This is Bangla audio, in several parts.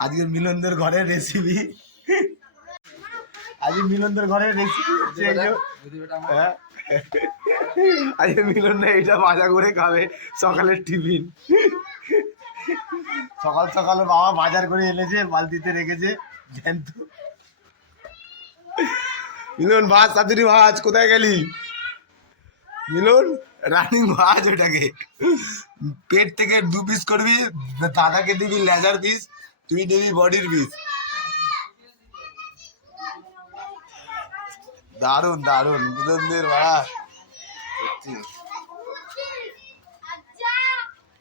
আজকে মিলনদের ঘরের রেসিপি আজকে মিলনদের ঘরের রেসিপি হ্যাঁ। আজকে মিলন না এটা ভাজা করে খাবে সকালের টিফিন। সকাল সকাল বাবা বাজার করে এনেছে, বালতিতে রেখেছে, জ্যান্ত। মিলন ভাজ তাড়াতাড়ি ভাজ কোথায় গেলি? মিলন রানিং ভাজ ওটাকে। পেট থেকে দু পিস করবি, দাদাকে দিবি লেজার পিস তুই নিবি বডির পিস দারুণ দারুণ মিলনদের ভাড়া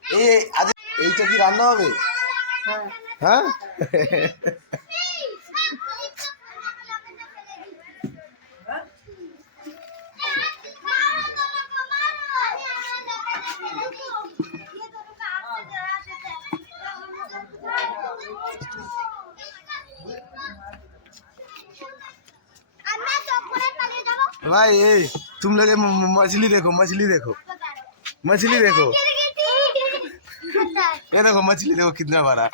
এই আজ এইটা কি রান্না হবে? হ্যাঁ। भाई ये तुम लोग मछली देखो मछली देखो। मछली देखो। ये देखो, मछली देखो कितना बड़ा।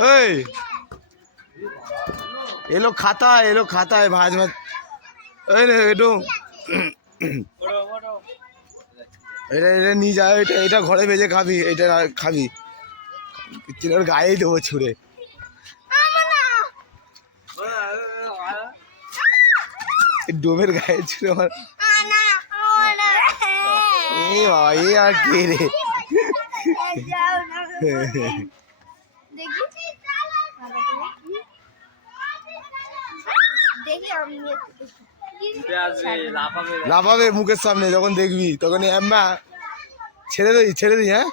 ओए এলো খাতায় এলো খাতায় ভাজ ভাজ ওই রে একটু এটা এটা নিয়ে যা এটা এটা ঘরে বেজে খাবি এটা খাবি চিনার গায়েই দেবো ছুঁড়ে ডোমের গায়ে ছুঁড়ে আমার এ বাবা এ আর কে রে লাফাবে মুখের সামনে, যখন দেখবি, তখন আম্মা ছেড়ে দিই ছেড়ে দিই হ্যাঁ?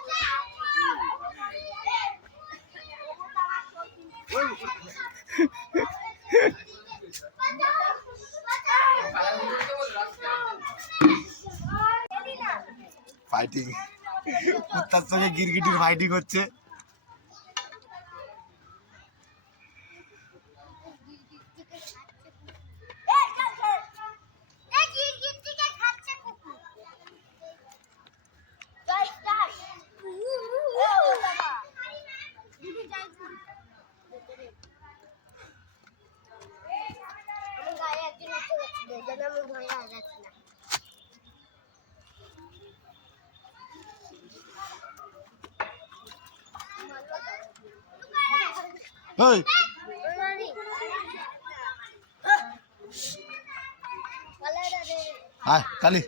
ফাইটিং কুত্তার সঙ্গে গিরগিটির ফাইটিং হচ্ছে। ওই আয় কালি।